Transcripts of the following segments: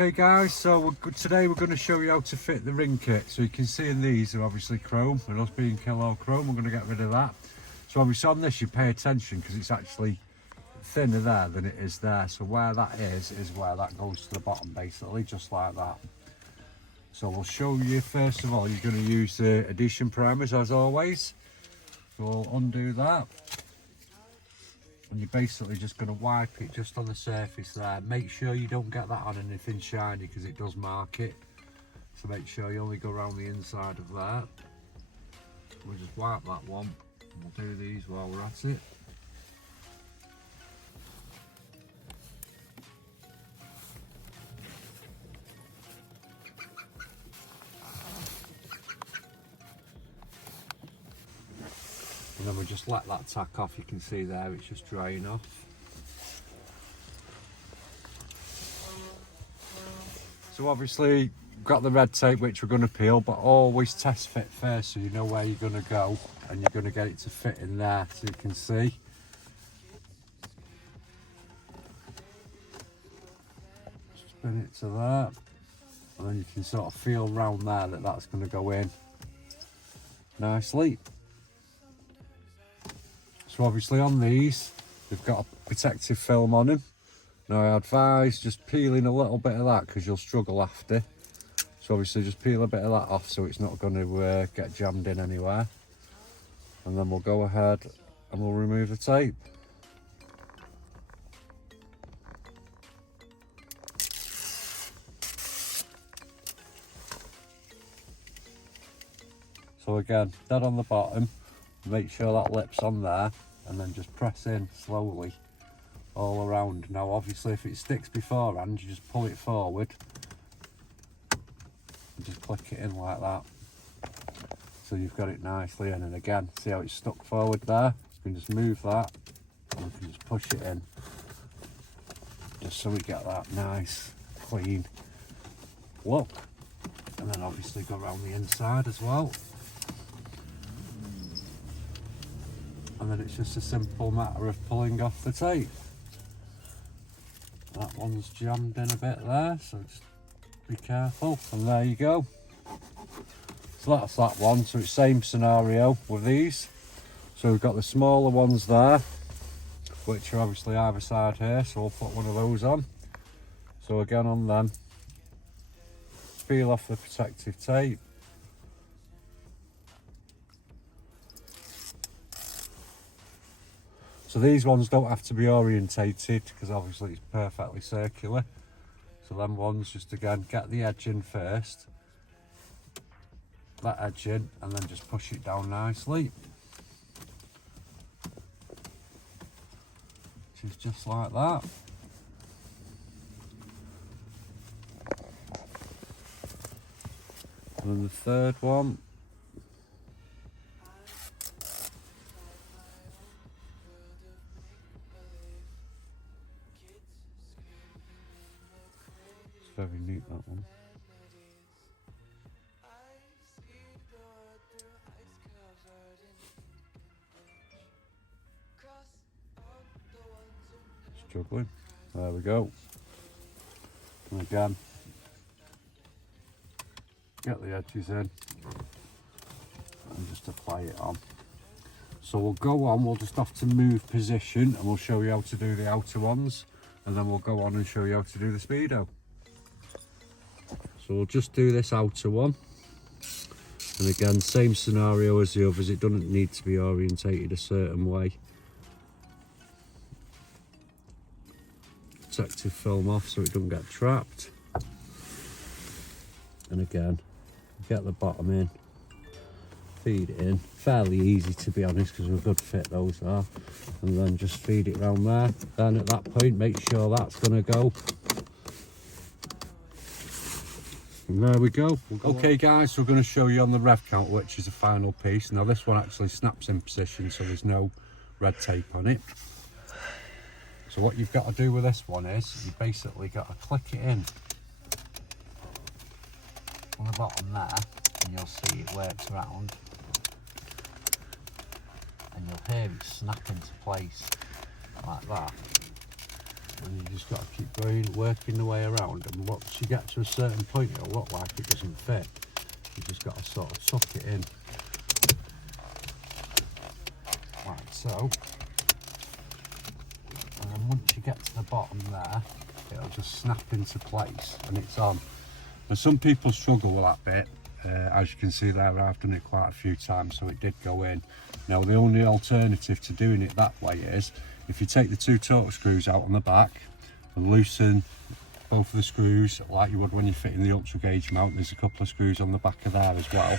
Okay guys, so today we're going to show you how to fit the ring kit. So you can see in these are obviously chrome, and us being KillAllChrome, we're going to get rid of that. So obviously on this you pay attention because it's actually thinner there than it is there. So where that is where that goes to the bottom, basically, just like that. So we'll show you, first of all, you're going to use the adhesion primers as always. So we'll undo that. And you're basically just going to wipe it just on the surface there. Make sure you don't get that on anything shiny because it does mark it. So make sure you only go around the inside of that. We'll just wipe that one. And we'll do these while we're at it. And then we just let that tack off. You can see there it's just drying off. So obviously got the red tape which we're going to peel, but always test fit first so you know where you're going to go and you're going to get it to fit in there, so you can see. Spin it to that, and then you can sort of feel round there that that's going to go in nicely. So obviously on these, they've got a protective film on them. Now I advise just peeling a little bit of that because you'll struggle after. So obviously just peel a bit of that off so it's not going to get jammed in anywhere. And then we'll go ahead and we'll remove the tape. So again, that on the bottom, make sure that lip's on there, and then just press in slowly all around. Now obviously if it sticks beforehand, you just pull it forward and just click it in like that, so you've got it nicely in. And again, see how it's stuck forward there? You can just move that and you can just push it in, just so we get that nice clean look. And then obviously go around the inside as well. And then it's just a simple matter of pulling off the tape. That one's jammed in a bit there, so just be careful. And there you go. So that's that one. So it's same scenario with these. So we've got the smaller ones there, which are obviously either side here. So we'll put one of those on. So again on them, peel off the protective tape. So these ones don't have to be orientated because obviously it's perfectly circular. So them ones, just again, get the edge in first, that edge in, and then just push it down nicely. Which is just like that. And then the third one. Very neat, that one. Struggling. There we go. And again, get the edges in and just apply it on. So we'll go on, we'll just have to move position and we'll show you how to do the outer ones, and then we'll go on and show you how to do the speedo. So we'll just do this outer one, and again same scenario as the others, it doesn't need to be orientated a certain way. Protective film off so it doesn't get trapped, and again get the bottom in, feed it in, fairly easy to be honest because of a good fit those are, and then just feed it around there. Then at that point make sure that's going to go. And there we go. Okay guys, so we're going to show you on the rev count, which is the final piece. Now this one actually snaps in position, so there's no red tape on it. So what you've got to do with this one is, you basically got to click it in on the bottom there, and you'll see it works around. And you'll hear it snap into place like that. and you just got to keep going, working the way around, and once you get to a certain point it'll look like it doesn't fit. You just got to sort of tuck it in like so, and then once you get to the bottom there it'll just snap into place and it's on. But some people struggle with that bit. As you can see there, I've done it quite a few times, so it did go in. Now the only alternative to doing it that way is if you take the 2 torque screws out on the back and loosen both of the screws like you would when you're fitting the ultra gauge mount. There's a couple of screws on the back of there as well.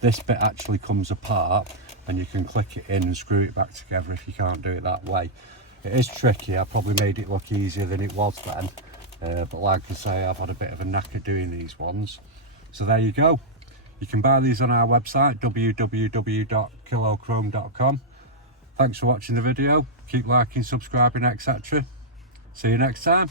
This bit actually comes apart and you can click it in and screw it back together if you can't do it that way. It is tricky. I probably made it look easier than it was then, but like I say, I've had a bit of a knack at doing these ones. So there you go. You can buy these on our website, www.KillAllChrome.com. Thanks for watching the video. Keep liking, subscribing, etc. See you next time.